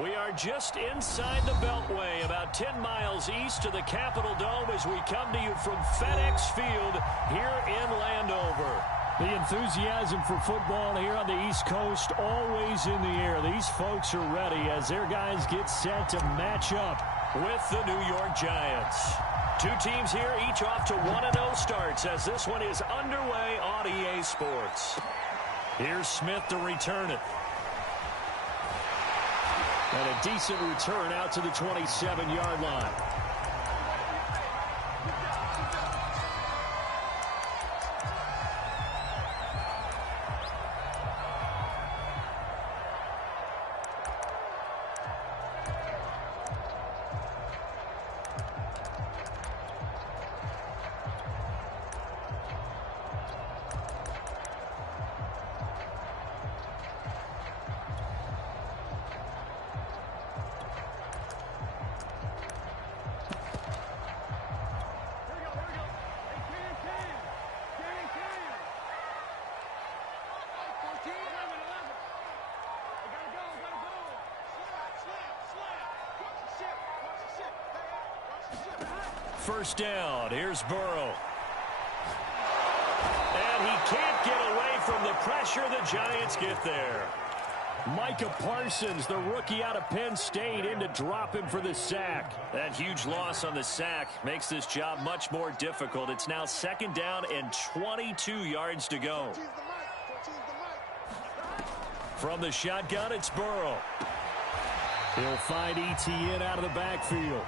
We are just inside the Beltway, about 10 miles east of the Capitol Dome as we come to you from FedEx Field here in Landover. The enthusiasm for football here on the East Coast always in the air. These folks are ready as their guys get set to match up with the New York Giants. Two teams here, each off to 1-0 starts as this one is underway on EA Sports. Here's Smith to return it. And a decent return out to the 27-yard line. First down, here's Burrow. And he can't get away from the pressure. The Giants get there. Micah Parsons, the rookie out of Penn State, in to drop him for the sack. That huge loss on the sack makes this job much more difficult. It's now second down and 22 yards to go. From the shotgun, it's Burrow. He'll find ETN out of the backfield.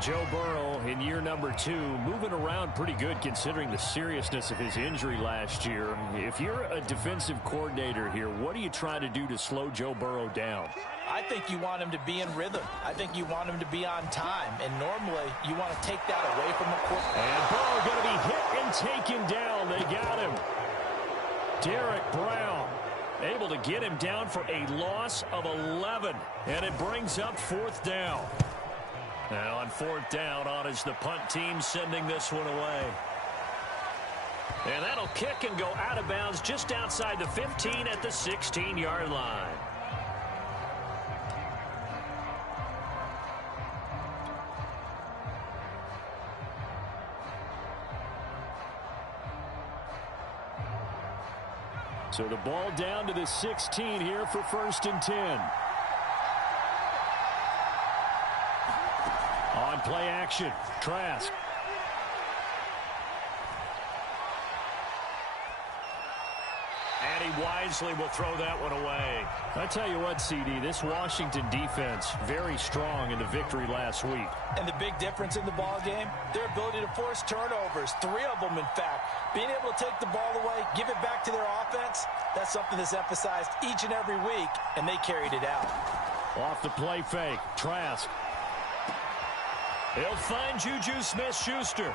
Joe Burrow in year number 2, moving around pretty good considering the seriousness of his injury last year. If you're a defensive coordinator here, what do you try to do to slow Joe Burrow down? I think you want him to be in rhythm. I think you want him to be on time. And normally, you want to take that away from a quarterback. And Burrow going to be hit and taken down. They got him. Derek Brown able to get him down for a loss of 11. And it brings up fourth down. Now on fourth down, on is the punt team sending this one away. And that'll kick and go out of bounds just outside the 15 at the 16-yard line. So the ball down to the 16 here for 1st and 10. On play action, Trask. And he wisely will throw that one away. I tell you what, CD, this Washington defense, very strong in the victory last week. And the big difference in the ball game, their ability to force turnovers, 3 of them, in fact. Being able to take the ball away, give it back to their offense, that's something that's emphasized each and every week, and they carried it out. Off the play fake, Trask. He'll find Juju Smith-Schuster.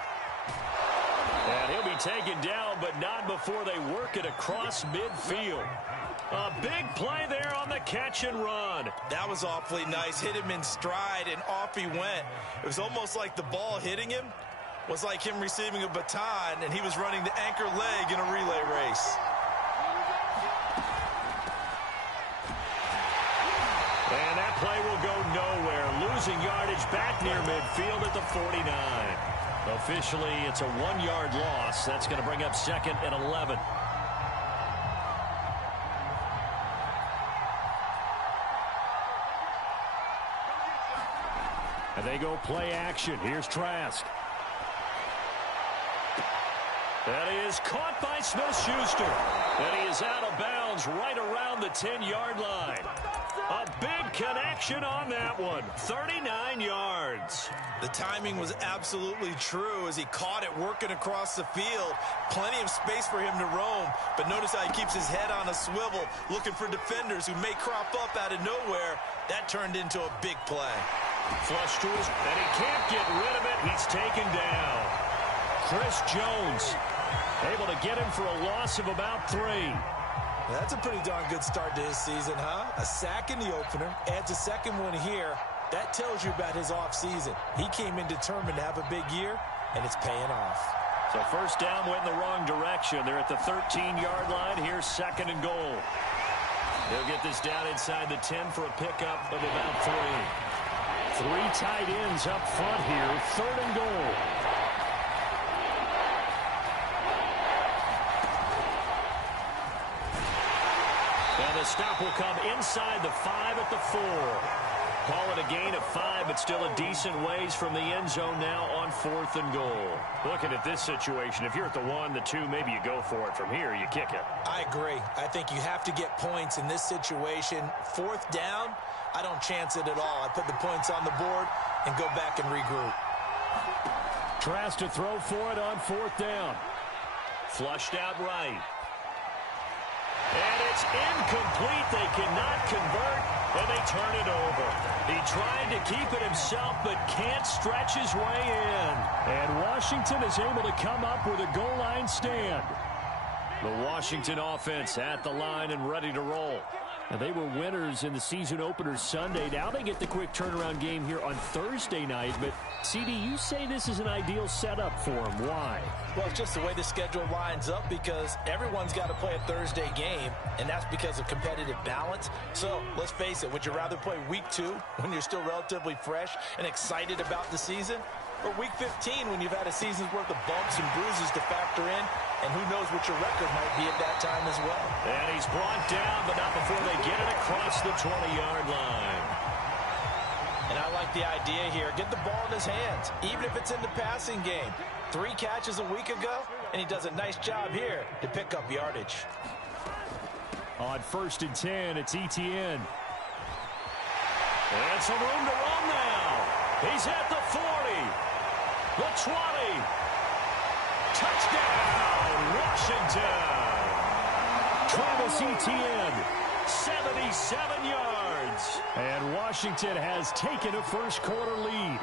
And he'll be taken down, but not before they work it across midfield. A big play there on the catch and run. That was awfully nice. Hit him in stride, and off he went. It was almost like the ball hitting him was like him receiving a baton, and he was running the anchor leg in a relay race. And that play will go nowhere. Losing yardage back near midfield at the 49. Officially, it's a 1-yard loss. That's going to bring up 2nd and 11. And they go play action. Here's Trask. That is caught by Smith-Schuster. And he is out of bounds right around the 10-yard line. A big connection on that one. 39 yards. The timing was absolutely true as he caught it working across the field. Plenty of space for him to roam. But notice how he keeps his head on a swivel, looking for defenders who may crop up out of nowhere. That turned into a big play. Flush to his, and he can't get rid of it. He's taken down. Chris Jones able to get him for a loss of about 3. That's a pretty darn good start to his season, huh? A sack in the opener, adds a second one here. That tells you about his offseason. He came in determined to have a big year, and it's paying off. So first down went in the wrong direction. They're at the 13-yard line. Here's 2nd and goal. He'll get this down inside the 10 for a pickup of about 3. 3 tight ends up front here. 3rd and goal. And the stop will come inside the 5 at the 4. Call it a gain of 5, but still a decent ways from the end zone now on 4th and goal. Looking at this situation, if you're at the 1, the 2, maybe you go for it. From here, you kick it. I agree. I think you have to get points in this situation. 4th down, I don't chance it at all. I put the points on the board and go back and regroup. Tries to throw for it on 4th down. Flushed out right. And it's incomplete. They cannot convert, and they turn it over. He tried to keep it himself, but can't stretch his way in. And Washington is able to come up with a goal line stand. The Washington offense at the line and ready to roll. Now, they were winners in the season opener Sunday. Now they get the quick turnaround game here on Thursday night. But, CD, you say this is an ideal setup for them. Why? Well, it's just the way the schedule lines up because everyone's got to play a Thursday game, and that's because of competitive balance. So, let's face it, would you rather play week 2 when you're still relatively fresh and excited about the season? Or week 15 when you've had a season's worth of bumps and bruises to factor in, and who knows what your record might be at that time as well. And he's brought down, but not before they get it across the 20-yard line. And I like the idea here. Get the ball in his hands, even if it's in the passing game. 3 catches a week ago, and he does a nice job here to pick up yardage. On 1st and 10, it's ETN. And some room to run now. He's at the 40. The 20. Touchdown, Washington. Travis Etienne. 77 yards. And Washington has taken a first-quarter lead.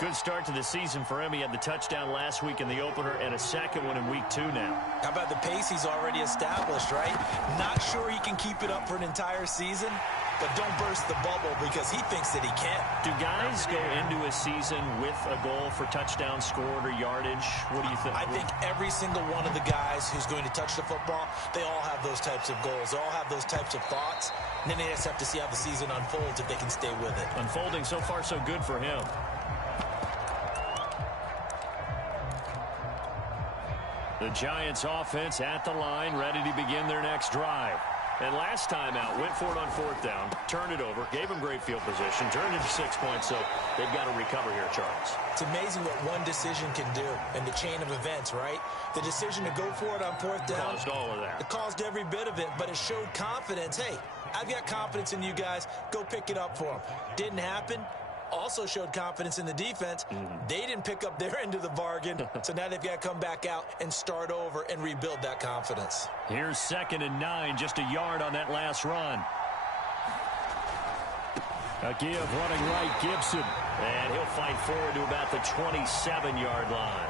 Good start to the season for him. He had the touchdown last week in the opener and a second one in week 2 now. How about the pace he's already established, right? Not sure he can keep it up for an entire season, but don't burst the bubble because he thinks that he can. Do guys go into a season with a goal for touchdown scored or yardage? What do you think? I think every single one of the guys who's going to touch the football, they all have those types of goals. They all have those types of thoughts. And then they just have to see how the season unfolds if they can stay with it. Unfolding so far so good for him. The Giants offense at the line, ready to begin their next drive. And last time out, went for it on 4th down, turned it over, gave them great field position, turned it to 6 points, so they've got to recover here, Charles. It's amazing what one decision can do in the chain of events, right? The decision to go for it on 4th down. Caused all of that. It caused every bit of it, but it showed confidence. Hey, I've got confidence in you guys. Go pick it up for them. Didn't happen. Also showed confidence in the defense. They didn't pick up their end of the bargain, so now they've got to come back out and start over and rebuild that confidence. Here's 2nd and 9, just a yard on that last run. A give running right, Gibson. And he'll fight forward to about the 27-yard line.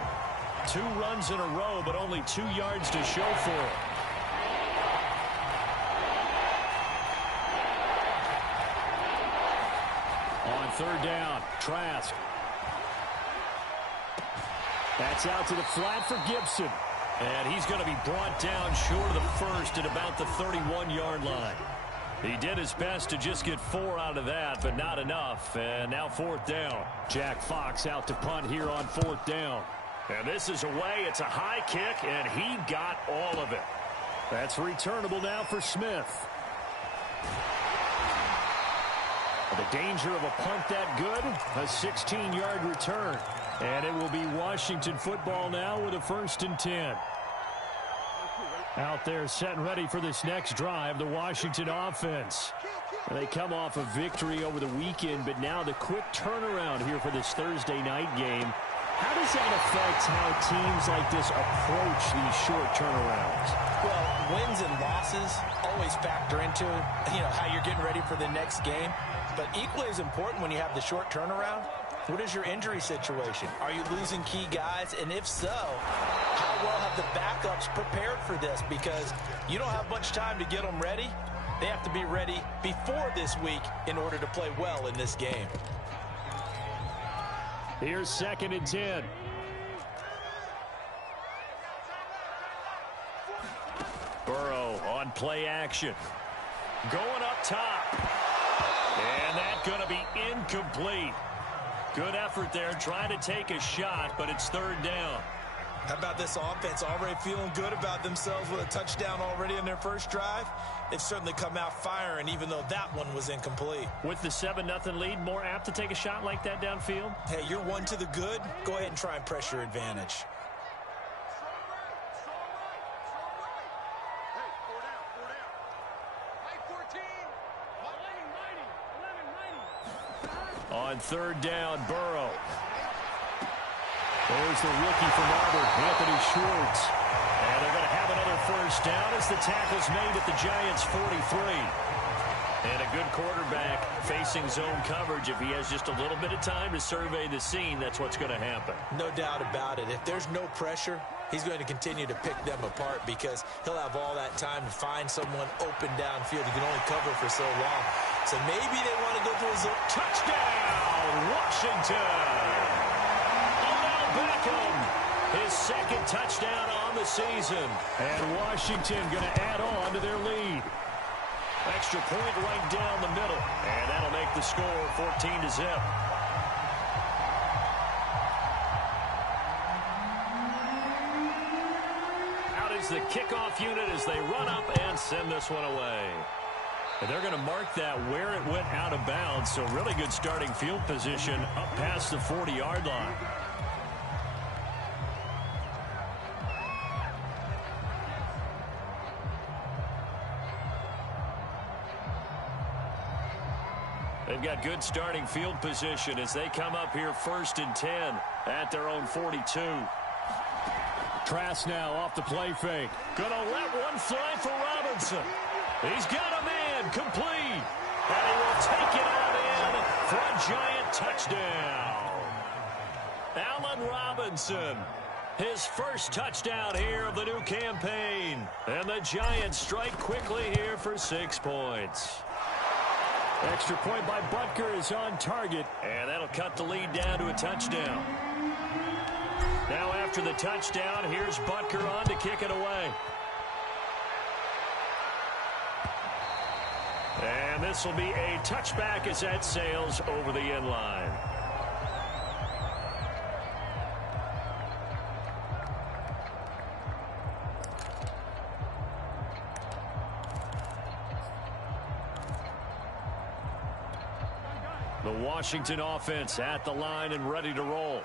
2 runs in a row, but only 2 yards to show for it. On 3rd down, Trask. That's out to the flat for Gibson. And he's going to be brought down short of the first at about the 31-yard line. He did his best to just get 4 out of that, but not enough. And now 4th down. Jack Fox out to punt here on 4th down. And this is away. It's a high kick, and he got all of it. That's returnable now for Smith. The danger of a punt that good, a 16-yard return. And it will be Washington football now with a 1st and 10. Out there set and ready for this next drive, the Washington offense. They come off a victory over the weekend, but now the quick turnaround here for this Thursday night game. How does that affect how teams like this approach these short turnarounds? Well, wins and losses always factor into, how you're getting ready for the next game. But equally as important when you have the short turnaround, what is your injury situation? Are you losing key guys? And if so, how well have the backups prepared for this? Because you don't have much time to get them ready. They have to be ready before this week in order to play well in this game. Here's 2nd and 10. Burrow on play action. Going up top. And that's going to be incomplete. Good effort there trying to take a shot, but it's third down. How about this offense already feeling good about themselves with a touchdown already in their first drive? They've certainly come out firing, even though that one was incomplete. With the 7-0 lead, more apt to take a shot like that downfield? Hey, you're one to the good. Go ahead and try and press your advantage. On third down, Burrow. There's the rookie from Auburn, Anthony Schwartz. And they're going to have another first down as the tackle's made at the Giants' 43. And a good quarterback facing zone coverage. If he has just a little bit of time to survey the scene, that's what's going to happen. No doubt about it. If there's no pressure, he's going to continue to pick them apart because he'll have all that time to find someone open downfield. He can only cover for so long. So maybe they want to go to a zone. Touchdown, Washington! Beckham, his second touchdown on the season. And Washington going to add on to their lead. Extra point right down the middle. And that'll make the score 14-0. Out is the kickoff unit as they run up and send this one away. And they're going to mark that where it went out of bounds. So really good starting field position up past the 40-yard line. They've got good starting field position as they come up here 1st and 10 at their own 42. Trask now off the play fake. Gonna let one fly for Robinson. He's got a man complete. And he will take it out in for a Giant touchdown. Allen Robinson, his first touchdown here of the new campaign. And the Giants strike quickly here for 6 points. Extra point by Butker is on target. And that'll cut the lead down to a touchdown. Now after the touchdown, here's Butker on to kick it away. And this will be a touchback as that sails over the end line. The Washington offense at the line and ready to roll.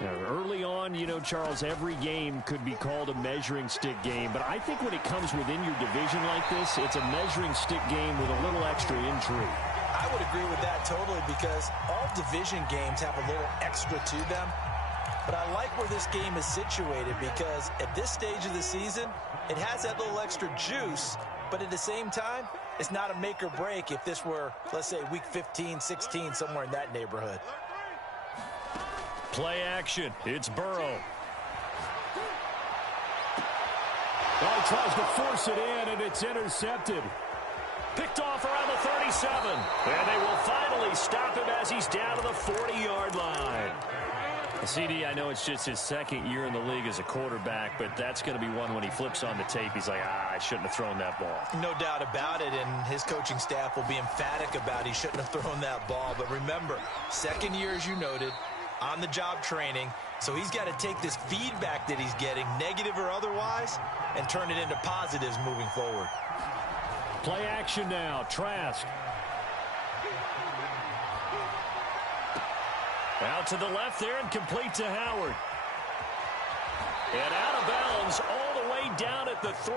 Now, early on, you know, Charles, every game could be called a measuring stick game. But I think when it comes within your division like this, it's a measuring stick game with a little extra intrigue. I would agree with that totally because all division games have a little extra to them. But I like where this game is situated because at this stage of the season, it has that little extra juice. But at the same time, it's not a make or break if this were, let's say, week 15, 16, somewhere in that neighborhood. Play action. It's Burrow. Well, he tries to force it in, and it's intercepted. Picked off around the 37. And they will finally stop him as he's down to the 40-yard line. CD, I know it's just his second year in the league as a quarterback, but that's going to be one when he flips on the tape. He's like, I shouldn't have thrown that ball. No doubt about it, and his coaching staff will be emphatic about he shouldn't have thrown that ball. But remember, second year, as you noted, on-the-job training, so he's got to take this feedback that he's getting, negative or otherwise, and turn it into positives moving forward. Play action now, Trask. Out to the left there and complete to Howard. And out of bounds all the way down at the 3.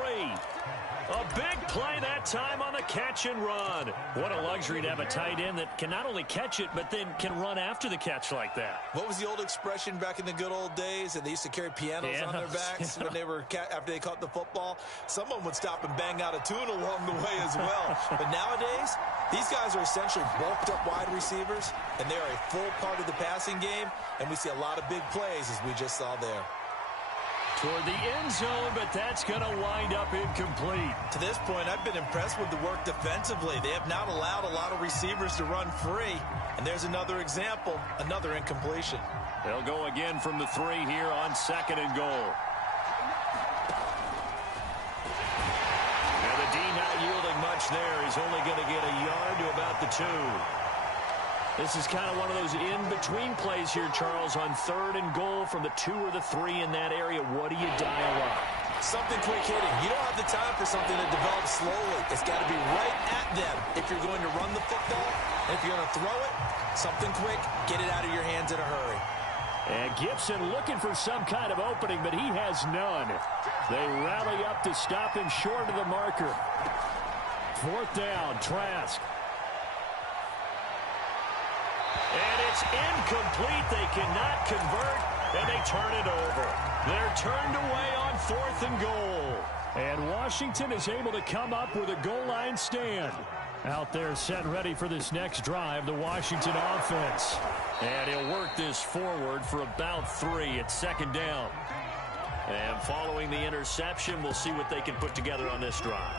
A big play that time on the catch and run. What a luxury to have a tight end that can not only catch it, but then can run after the catch like that. What was the old expression back in the good old days? And they used to carry pianos on their backs when they were after they caught the football. Someone would stop and bang out a tune along the way as well. But nowadays, these guys are essentially bulked up wide receivers, and they are a full part of the passing game. And we see a lot of big plays as we just saw there. Toward the end zone, but that's going to wind up incomplete. To this point, I've been impressed with the work defensively. They have not allowed a lot of receivers to run free. And there's another example, another incompletion. They'll go again from the 3 here on 2nd and goal. And the D not yielding much mismatch there. He's only going to get a yard to about the 2. This is kind of one of those in-between plays here, Charles, on 3rd and goal from the 2 or the 3 in that area. What do you dial up? Something quick hitting. You don't have the time for something that develops slowly. It's got to be right at them if you're going to run the football. And if you're going to throw it, something quick, get it out of your hands in a hurry. And Gibson looking for some kind of opening, but he has none. They rally up to stop him short of the marker. 4th down, Trask. And it's incomplete. They cannot convert, and they turn it over. They're turned away on 4th and goal. And Washington is able to come up with a goal line stand. Out there set ready for this next drive, the Washington offense. And he'll work this forward for about 3. It's 2nd down. And following the interception, we'll see what they can put together on this drive.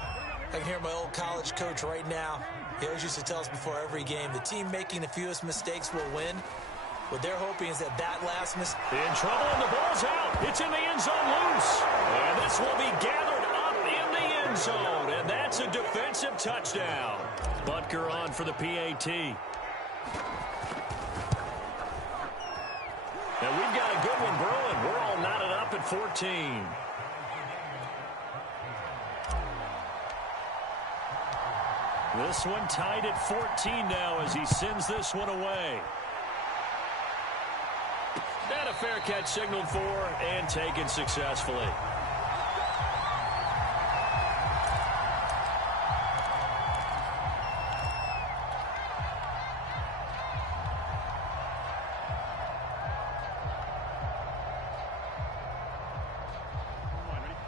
I can hear my old college coach right now. He always used to tell us before every game, the team making the fewest mistakes will win. What they're hoping is that last mistake. In trouble, and the ball's out. It's in the end zone loose. And this will be gathered up in the end zone. And that's a defensive touchdown. Butker on for the PAT. And we've got a good one brewing. We're all knotted up at 14. This one tied at 14 now as he sends this one away. And a fair catch signaled for and taken successfully.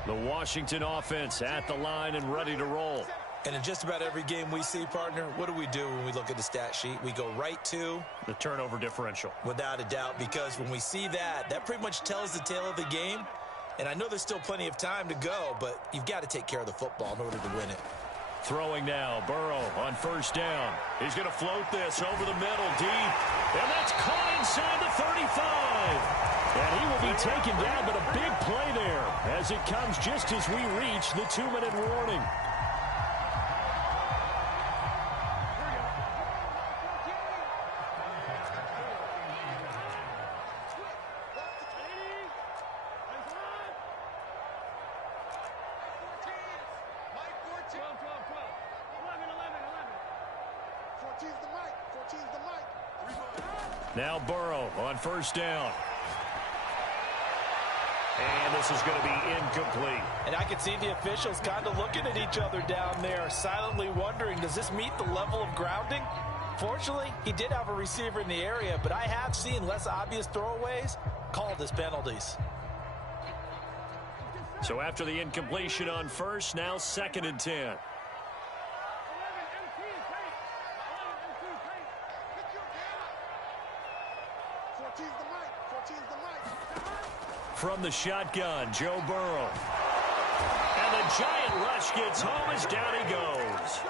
The Washington offense at the line and ready to roll. And in just about every game we see, partner, what do when we look at the stat sheet? We go right to the turnover differential. Without a doubt, because when we see that pretty much tells the tale of the game. And I know there's still plenty of time to go, but you've got to take care of the football in order to win it. Throwing now, Burrow on 1st down. He's going to float this over the middle, deep. And that's caught inside the 35. And he will be taken down, but a big play there as it comes just as we reach the 2-minute warning. Now Burrow on 1st down. And this is going to be incomplete. And I can see the officials kind of looking at each other down there, silently wondering, does this meet the level of grounding? Fortunately, he did have a receiver in the area, but I have seen less obvious throwaways called as penalties. So after the incompletion on 1st, now 2nd and 10. From the shotgun, Joe Burrow. And the giant rush gets home as down he goes.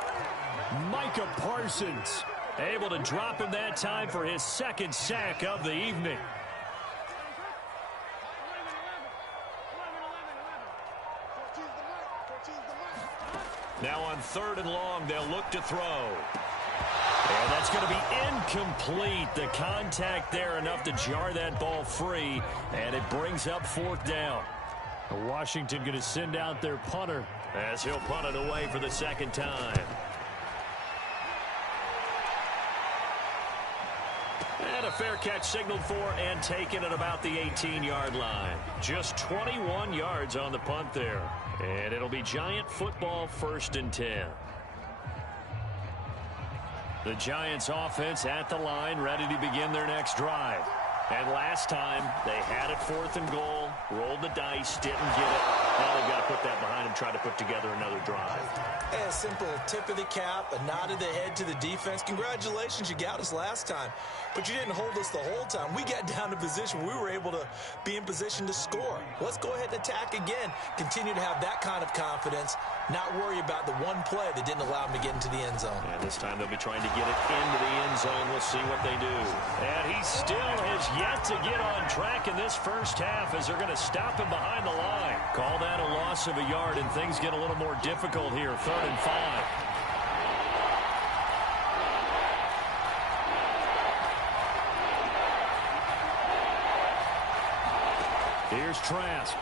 Micah Parsons able to drop him that time for his 2nd sack of the evening. Now on 3rd and long, they'll look to throw. And that's going to be incomplete. The contact there enough to jar that ball free, and it brings up 4th down. Washington going to send out their punter as he'll punt it away for the 2nd time. And a fair catch signaled for and taken at about the 18-yard line. Just 21 yards on the punt there. And it'll be Giant football 1st and 10. The Giants offense at the line, ready to begin their next drive. And last time, they had it 4th and goal, rolled the dice, didn't get it. Now they've got to put that behind them, try to put together another drive. A simple tip of the cap, a nod of the head to the defense. Congratulations, you got us last time. But you didn't hold us the whole time. We got down to position where we were able to be in position to score. Let's go ahead and attack again. Continue to have that kind of confidence. Not worry about the one play that didn't allow them to get into the end zone. And this time they'll be trying to get it into the end zone. We'll see what they do. And he still has yet to get on track in this first half as they're going to stop him behind the line. Call that a loss of a yard, and things get a little more difficult here. 3rd and 5. Here's Trask.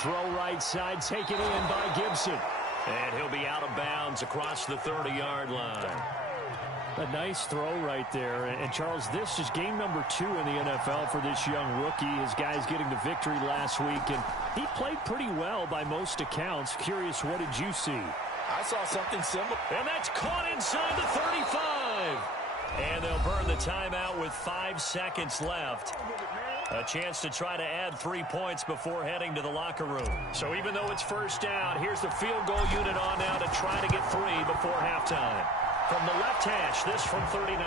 Throw right side, taken in by Gibson. And he'll be out of bounds across the 30-yard line. A nice throw right there. And, Charles, this is game number 2 in the NFL for this young rookie. His guys getting the victory last week, and he played pretty well by most accounts. Curious, what did you see? I saw something similar. And that's caught inside the 35. And they'll burn the timeout with 5 seconds left. A chance to try to add 3 points before heading to the locker room. So even though it's first down, here's the field goal unit on now to try to get 3 before halftime. From the left hash, this from 39.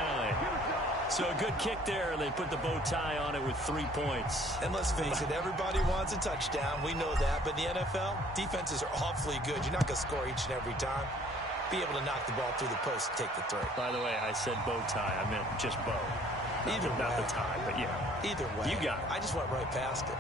So a good kick there. They put the bow tie on it with 3 points. And let's face it, everybody wants a touchdown. We know that. But in the NFL, defenses are awfully good. You're not going to score each and every time. Be able to knock the ball through the post and take the 3. By the way, I said bow tie. I meant just bow. Either way. Not the tie, but yeah. Either way. You got it. I just went right past it.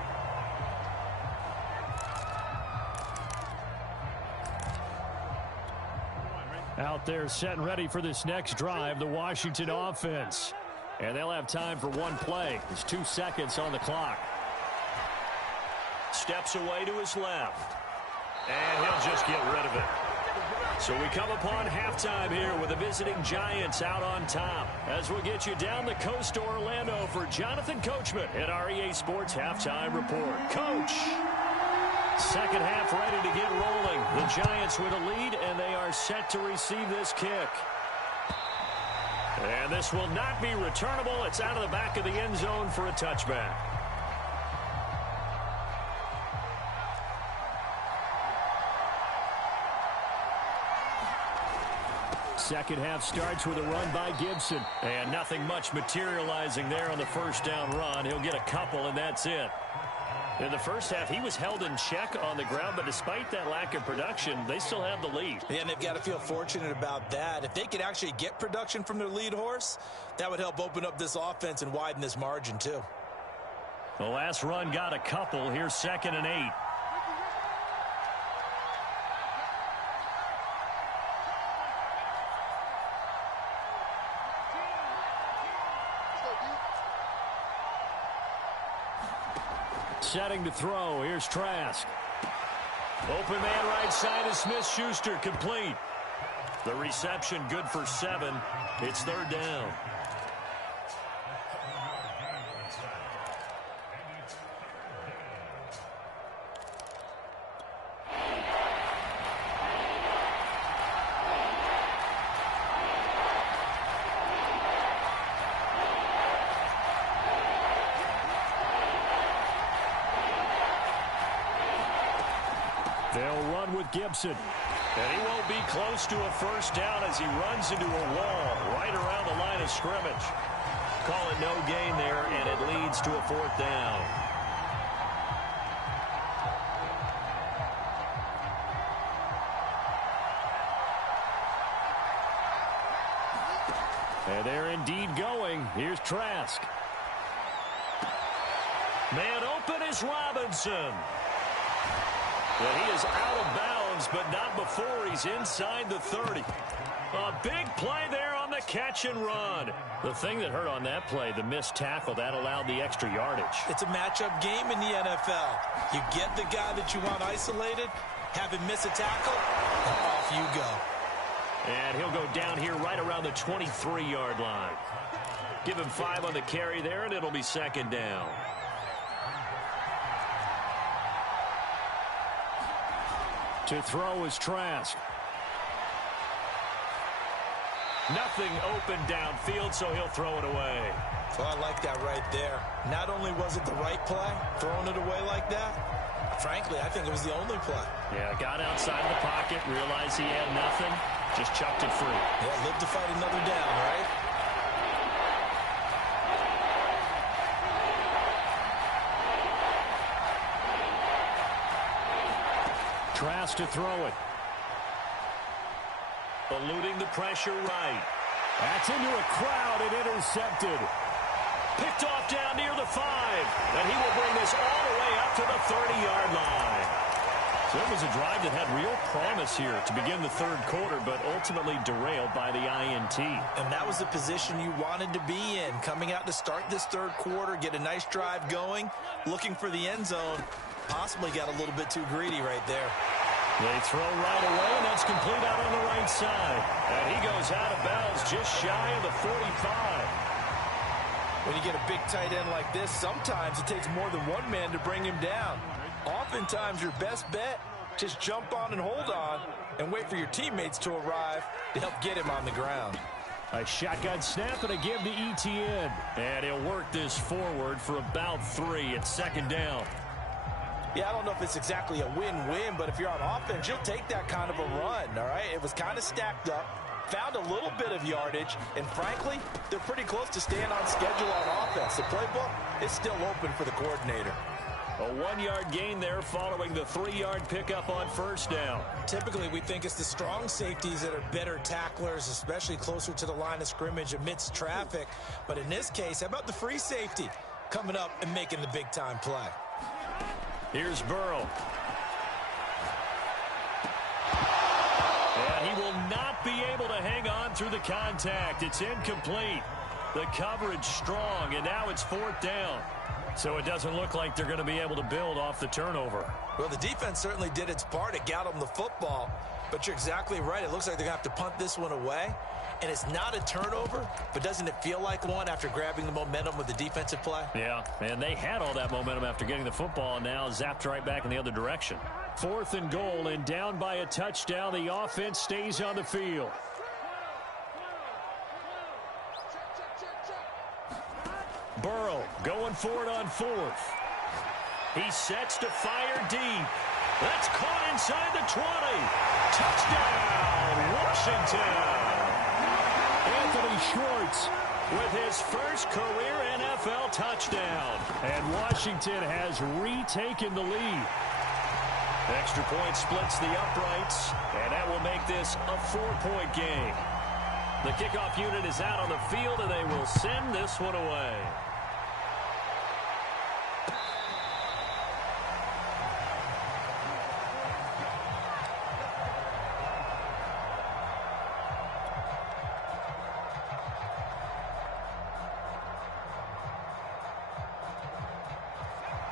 Out there set and ready for this next drive, the Washington offense. And they'll have time for one play. There's 2 seconds on the clock. Steps away to his left. And he'll just get rid of it. So we come upon halftime here with the visiting Giants out on top. As we'll get you down the coast to Orlando for Jonathan Coachman at our EA Sports Halftime Report. Coach! Second half ready to get rolling. The Giants with a lead, and they are set to receive this kick. And this will not be returnable. It's out of the back of the end zone for a touchback. Second half starts with a run by Gibson. And nothing much materializing there on the first down run. He'll get a couple, and that's it. In the first half, he was held in check on the ground, but despite that lack of production, they still have the lead. Yeah, and they've got to feel fortunate about that. If they could actually get production from their lead horse, that would help open up this offense and widen this margin, too. The last run got a couple. Here's 2nd and 8. Setting to throw. Here's Trask. Open man right side is Smith-Schuster, complete. The reception good for 7. It's 3rd down. They'll run with Gibson. And he won't be close to a first down as he runs into a wall right around the line of scrimmage. Call it no gain there, and it leads to a 4th down. And they're indeed going. Here's Trask. Man open is Robinson. And he is out of bounds, but not before he's inside the 30. A big play there on the catch and run. The thing that hurt on that play, the missed tackle, that allowed the extra yardage. It's a matchup game in the NFL. You get the guy that you want isolated, have him miss a tackle, and off you go. And he'll go down here right around the 23-yard line. Give him 5 on the carry there, and it'll be 2nd down. To throw is Trask. Nothing open downfield, so he'll throw it away. Well, I like that right there. Not only was it the right play, throwing it away like that, frankly, I think it was the only play. Yeah, got outside of the pocket, realized he had nothing, just chucked it free. Yeah, live to fight another down, right? Trask to throw it. Eluding the pressure right. That's into a crowd and intercepted. Picked off down near the 5. And he will bring this all the way up to the 30-yard line. So it was a drive that had real promise here to begin the third quarter, but ultimately derailed by the INT. And that was the position you wanted to be in, coming out to start this third quarter, get a nice drive going, looking for the end zone. Possibly got a little bit too greedy right there. They throw right away, and that's complete out on the right side. And he goes out of bounds just shy of the 45. When you get a big tight end like this, sometimes it takes more than one man to bring him down. Oftentimes, your best bet, just jump on and hold on and wait for your teammates to arrive to help get him on the ground. A shotgun snap and a give to ETN. And he'll work this forward for about 3. It's second down. Yeah, I don't know if it's exactly a win-win, but if you're on offense, you'll take that kind of a run, all right? It was kind of stacked up, found a little bit of yardage, and frankly, they're pretty close to staying on schedule on offense. The playbook is still open for the coordinator. A 1-yard gain there following the 3-yard pickup on first down. Typically, we think it's the strong safeties that are better tacklers, especially closer to the line of scrimmage amidst traffic. But in this case, how about the free safety coming up and making the big-time play? Here's Burrow. And he will not be able to hang on through the contact. It's incomplete. The coverage strong, and now it's fourth down. So it doesn't look like they're going to be able to build off the turnover. Well, the defense certainly did its part. It got them the football. But you're exactly right. It looks like they're going to have to punt this one away. And it's not a turnover, but doesn't it feel like one after grabbing the momentum with the defensive play? Yeah, and they had all that momentum after getting the football, and now zapped right back in the other direction. 4th and goal, and down by a touchdown. The offense stays on the field. Burrow going for it on 4th. He sets to fire deep. That's caught inside the 20. Touchdown, Washington. Anthony Schwartz with his first career NFL touchdown. And Washington has retaken the lead. Extra point splits the uprights, and that will make this a 4-point game. The kickoff unit is out on the field, and they will send this one away.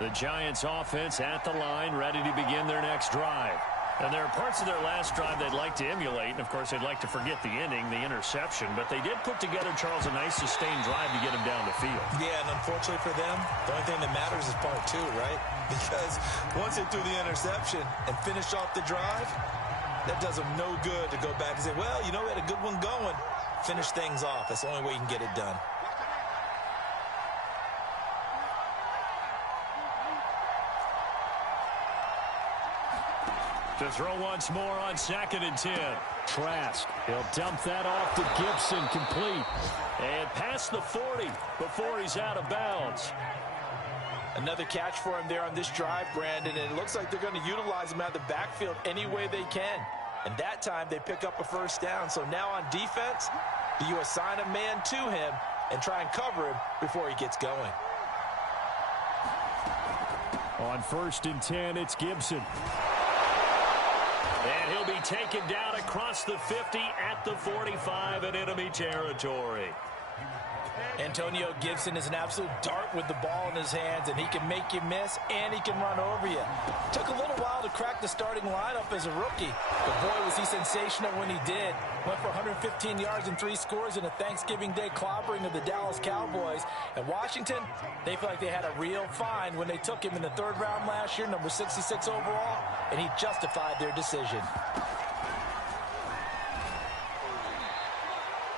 The Giants offense at the line, ready to begin their next drive. And there are parts of their last drive they'd like to emulate, and of course they'd like to forget the inning, the interception, but they did put together, Charles, a nice sustained drive to get him down the field. Yeah, and unfortunately for them, the only thing that matters is part 2, right? Because once they threw the interception and finished off the drive, that does them no good to go back and say, well, you know, we had a good one going. Finish things off. That's the only way you can get it done. To throw once more on 2nd and 10. Trask. He'll dump that off to Gibson, complete. And past the 40 before he's out of bounds. Another catch for him there on this drive, Brandon, and it looks like they're going to utilize him out of the backfield any way they can. And that time they pick up a first down. So now on defense, do you assign a man to him and try and cover him before he gets going? On 1st and 10, it's Gibson. And he'll be taken down across the 50 at the 45 in enemy territory. Antonio Gibson is an absolute dart with the ball in his hands, and he can make you miss, and he can run over you. Took a little while to crack the starting lineup as a rookie, but boy, was he sensational when he did. Went for 115 yards and 3 scores in a Thanksgiving Day clobbering of the Dallas Cowboys. And Washington, they feel like they had a real find when they took him in the 3rd round last year, number 66 overall, and he justified their decision.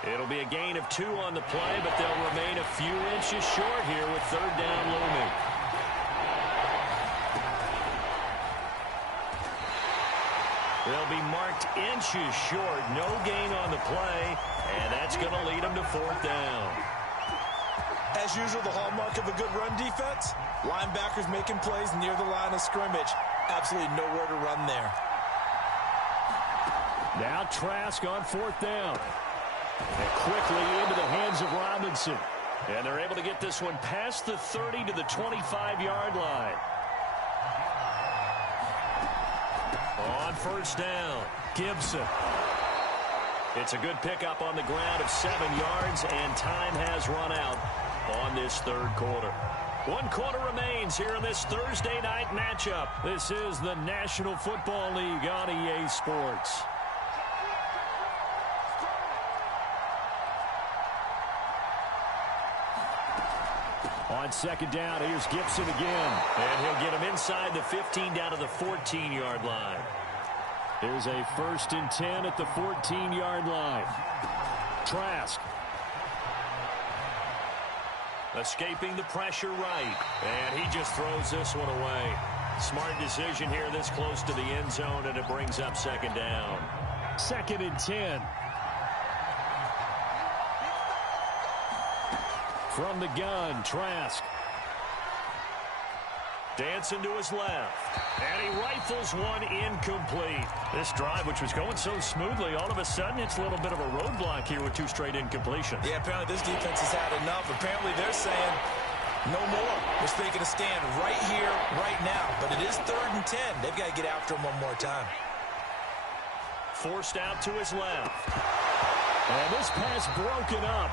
It'll be a gain of 2 on the play, but they'll remain a few inches short here with 3rd down looming. They'll be marked inches short. No gain on the play, and that's going to lead them to 4th down. As usual, the hallmark of a good run defense, linebackers making plays near the line of scrimmage. Absolutely nowhere to run there. Now Trask on 4th down. And quickly into the hands of Robinson. And they're able to get this one past the 30 to the 25-yard line. on first down. Gibson. It's a good pickup on the ground of 7 yards, and time has run out on this third quarter. 1 quarter remains here in this Thursday night matchup. This is the National Football League on EA Sports. On second down, here's Gibson again. And he'll get him inside the 15 down to the 14-yard line. There's a 1st and 10 at the 14-yard line. Trask. Escaping the pressure right. And he just throws this one away. Smart decision here this close to the end zone, and it brings up second down. 2nd and 10. From the gun, Trask. Dancing to his left. And he rifles one incomplete. This drive, which was going so smoothly, all of a sudden it's a little bit of a roadblock here with 2 straight incompletions. Yeah, apparently this defense has had enough. Apparently they're saying no more. They're making a stand right here, right now. But it is 3rd and 10. They've got to get after him one more time. Forced out to his left. And this pass broken up.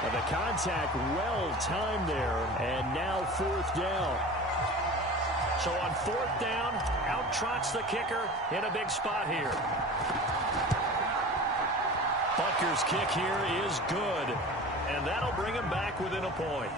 And the contact well timed there. And now 4th down. So on 4th down, out trots the kicker in a big spot here. Butker's kick here is good, and that'll bring him back within a point.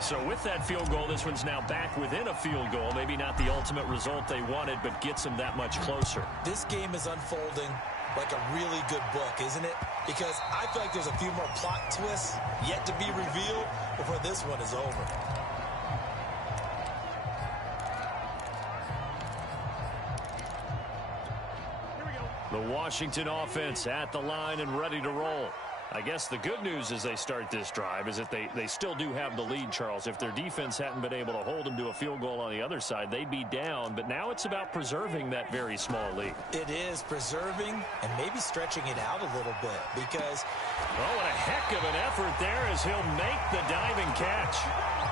So with that field goal, this one's now back within a field goal. Maybe not the ultimate result they wanted, but gets them that much closer. This game is unfolding like a really good book, isn't it? Because I feel like there's a few more plot twists yet to be revealed before this one is over. The Washington offense at the line and ready to roll. I guess the good news as they start this drive is that they still do have the lead, Charles. If their defense hadn't been able to hold them to a field goal on the other side, they'd be down. But now it's about preserving that very small lead. It is preserving and maybe stretching it out a little bit because... Oh, what a heck of an effort there as he'll make the diving catch.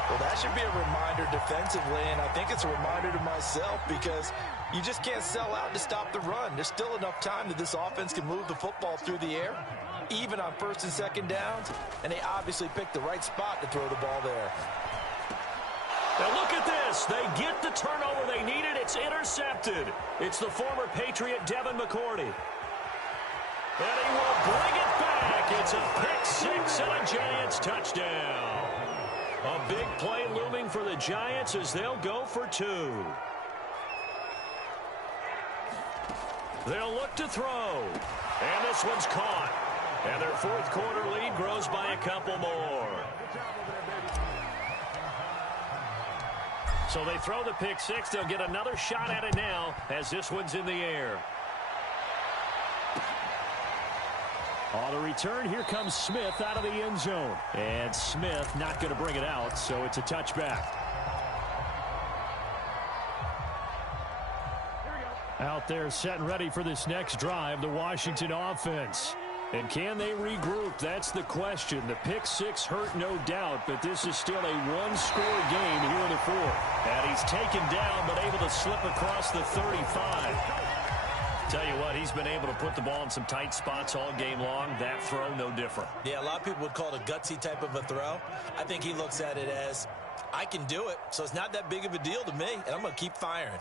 Well, that should be a reminder defensively, and I think it's a reminder to myself because you just can't sell out to stop the run. There's still enough time that this offense can move the football through the air, even on 1st and 2nd downs, and they obviously picked the right spot to throw the ball there. Now look at this. They get the turnover they needed. It's intercepted. It's the former Patriot Devin McCourty. And he will bring it back. It's a pick-6 and a Giants touchdown. A big play looming for the Giants as they'll go for 2. They'll look to throw. And this one's caught. And their 4th quarter lead grows by a couple more. So they throw the pick-6. They'll get another shot at it now as this one's in the air. On the return, here comes Smith out of the end zone. And Smith not going to bring it out, so it's a touchback. Out there set and ready for this next drive, the Washington offense. And can they regroup? That's the question. The pick-6 hurt, no doubt, but this is still a one-score game here in the 4th. And he's taken down, but able to slip across the 35. Tell you what, he's been able to put the ball in some tight spots all game long. That throw, no different. Yeah, a lot of people would call it a gutsy type of a throw. I think he looks at it as, I can do it, so it's not that big of a deal to me, and I'm going to keep firing.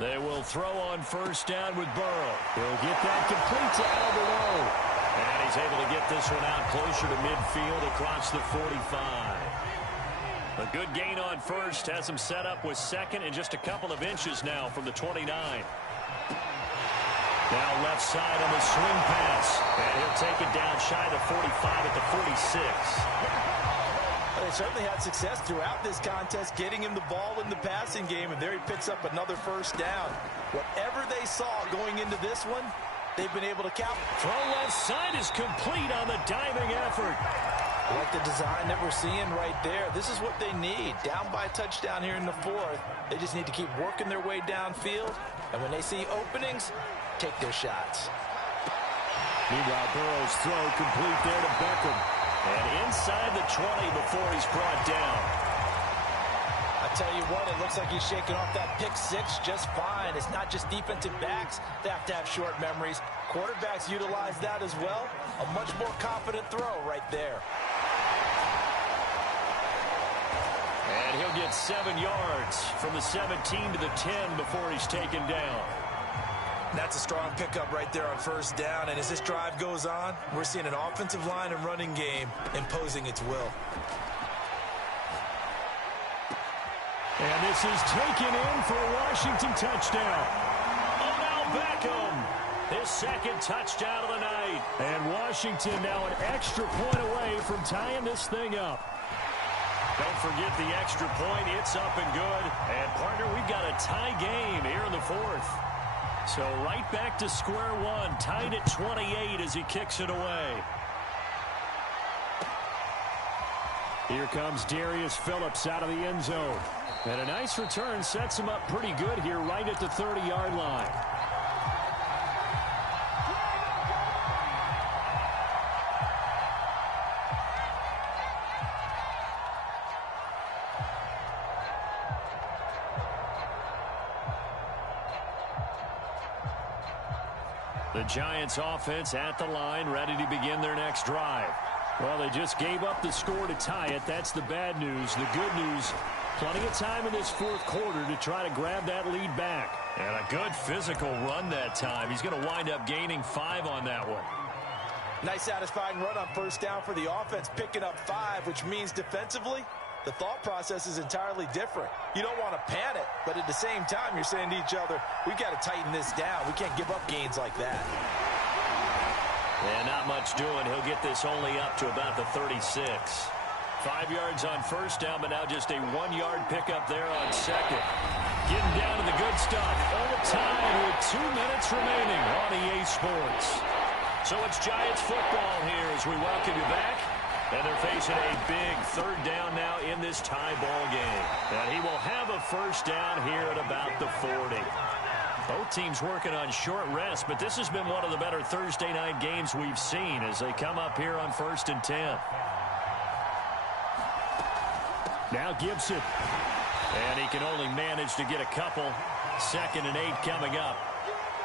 They will throw on 1st down with Burrow. He'll get that complete to Albert O. And he's able to get this one out closer to midfield across the 45. A good gain on 1st, has him set up with 2nd and just a couple of inches now from the 29. Now left side on the swing pass. And he'll take it down shy of the 45 at the 46. Well, they certainly had success throughout this contest, getting him the ball in the passing game, and there he picks up another 1st down. Whatever they saw going into this one, they've been able to count. Throw left side is complete on the diving effort. I like the design that we're seeing right there. This is what they need. Down by a touchdown here in the 4th. They just need to keep working their way downfield. And when they see openings, take their shots. Meanwhile, Burrow's throw complete there to Beckham. And inside the 20 before he's brought down. I Tell you what, it looks like he's shaking off that pick six just fine. It's not just defensive backs that have to have short memories. Quarterbacks utilize that as well. A much more confident throw right there. And he'll get 7 yards from the 17 to the 10 before he's taken down. That's a strong pickup right there on first down. And as this drive goes on, we're seeing an offensive line and running game imposing its will. And this is taken in for a Washington touchdown. Oh, now Beckham. His second touchdown of the night. And Washington now an extra point away from tying this thing up. Don't forget the extra point. It's up and good. And, partner, we've got a tie game here in the fourth. So right back to square one. Tied at 28 as he kicks it away. Here comes Darius Phillips out of the end zone. And a nice return sets him up pretty good here right at the 30-yard line. The Giants offense at the line, ready to begin their next drive. Well, they just gave up the score to tie it. That's the bad news. The good news, plenty of time in this fourth quarter to try to grab that lead back. And a good physical run that time. He's going to wind up gaining 5 on that one. Nice satisfying run on first down for the offense, picking up 5, which means defensively, the thought process is entirely different. You don't want to panic, but at the same time, you're saying to each other, we've got to tighten this down. We can't give up gains like that. And not much doing. He'll get this only up to about the 36. 5 yards on first down, but now just a 1-yard pickup there on second. Getting down to the good stuff. All the time with 2 minutes remaining on EA Sports. So it's Giants football here as we welcome you back. And they're facing a big third down now in this tie ball game. And he will have a first down here at about the 40. Both teams working on short rest, but this has been one of the better Thursday night games we've seen as they come up here on 1st and 10. Now Gibson. And he can only manage to get a couple. 2nd and 8 coming up.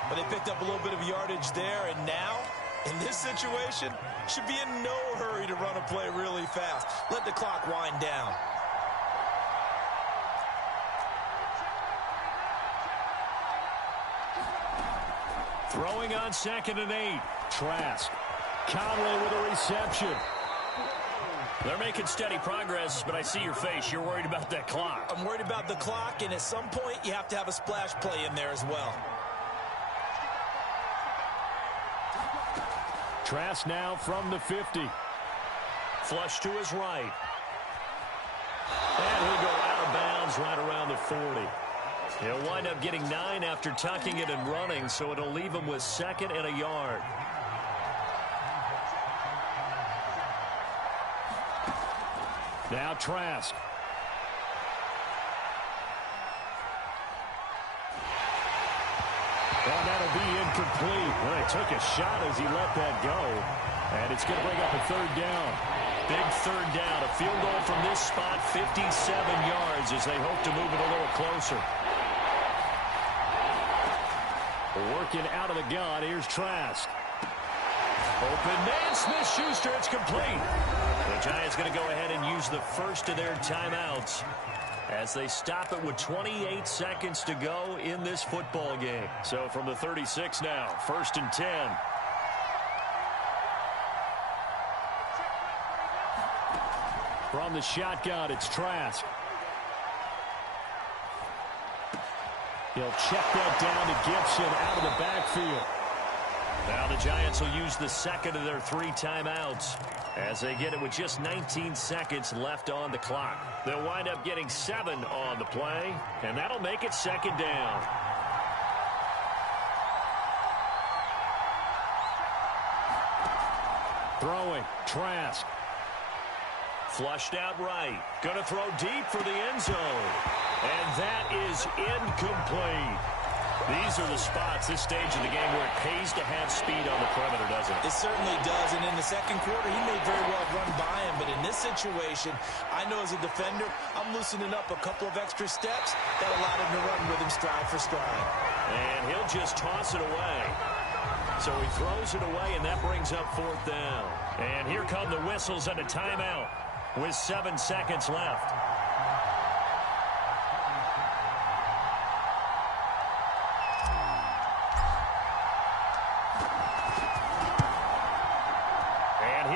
But they picked up a little bit of yardage there, and now, in this situation, should be in no hurry to run a play really fast. Let the clock wind down. Throwing on 2nd and 8. Trask. Conley with a reception. They're making steady progress, but I see your face. You're worried about that clock. I'm worried about the clock, and at some point, you have to have a splash play in there as well. Trask now from the 50. Flush to his right. And he'll go out of bounds right around the 40. He'll wind up getting 9 after tucking it and running, so it'll leave him with 2nd and a yard. Now Trask. Well, that'll be incomplete. Well, they took a shot as he let that go. And it's going to bring up a third down. Big third down. A field goal from this spot, 57 yards as they hope to move it a little closer. Working out of the gun. Here's Trask. Open man, Smith-Schuster. It's complete. The Giants going to go ahead and use the first of their timeouts as they stop it with 28 seconds to go in this football game. So from the 36 now, 1st and 10. From the shotgun, it's Trask. He'll check that down to Gibson out of the backfield. Now the Giants will use the second of their 3 timeouts as they get it with just 19 seconds left on the clock. They'll wind up getting 7 on the play, and that'll make it 2nd down. Throwing, Trask. Flushed out right. Going to throw deep for the end zone. And that is incomplete. These are the spots, this stage of the game, where it pays to have speed on the perimeter, doesn't it? It certainly does, and in the second quarter, he may very well run by him, but in this situation, I know as a defender, I'm loosening up a couple of extra steps that allowed him to run with him stride for stride. And he'll just toss it away. So he throws it away, and that brings up fourth down. And here come the whistles and a timeout with 7 seconds left.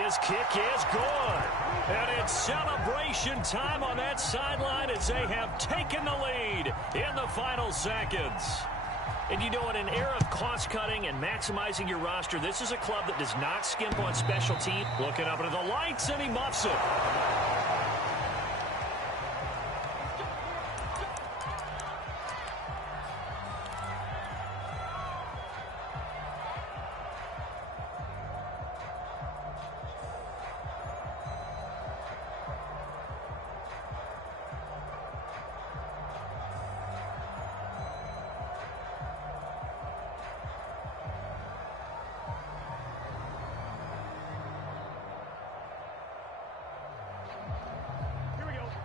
His kick is good. And it's celebration time on that sideline as they have taken the lead in the final seconds. And you know, in an era of cost-cutting and maximizing your roster, this is a club that does not skimp on special teams. Looking up into the lights, and he muffs it.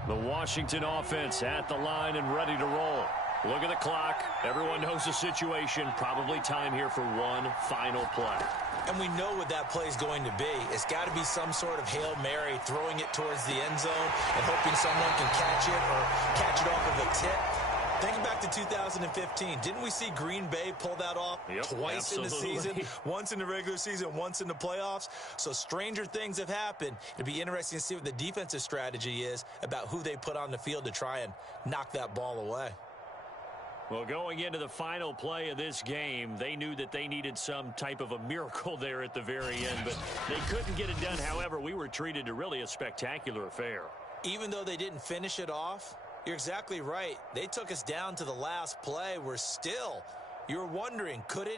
The Washington offense at the line and ready to roll. Look at the clock. Everyone knows the situation. Probably time here for one final play. And we know what that play is going to be. It's got to be some sort of Hail Mary, throwing it towards the end zone and hoping someone can catch it or catch it off of a tip. Think back to 2015. Didn't we see Green Bay pull that off twice in the season? Once in the regular season, once in the playoffs. So stranger things have happened. It'll be interesting to see what the defensive strategy is about who they put on the field to try and knock that ball away. Well, going into the final play of this game, they knew that they needed some type of a miracle there at the very end, but they couldn't get it done. However, we were treated to really a spectacular affair. Even though they didn't finish it off, you're exactly right. They took us down to the last play. We're still, you're wondering, could it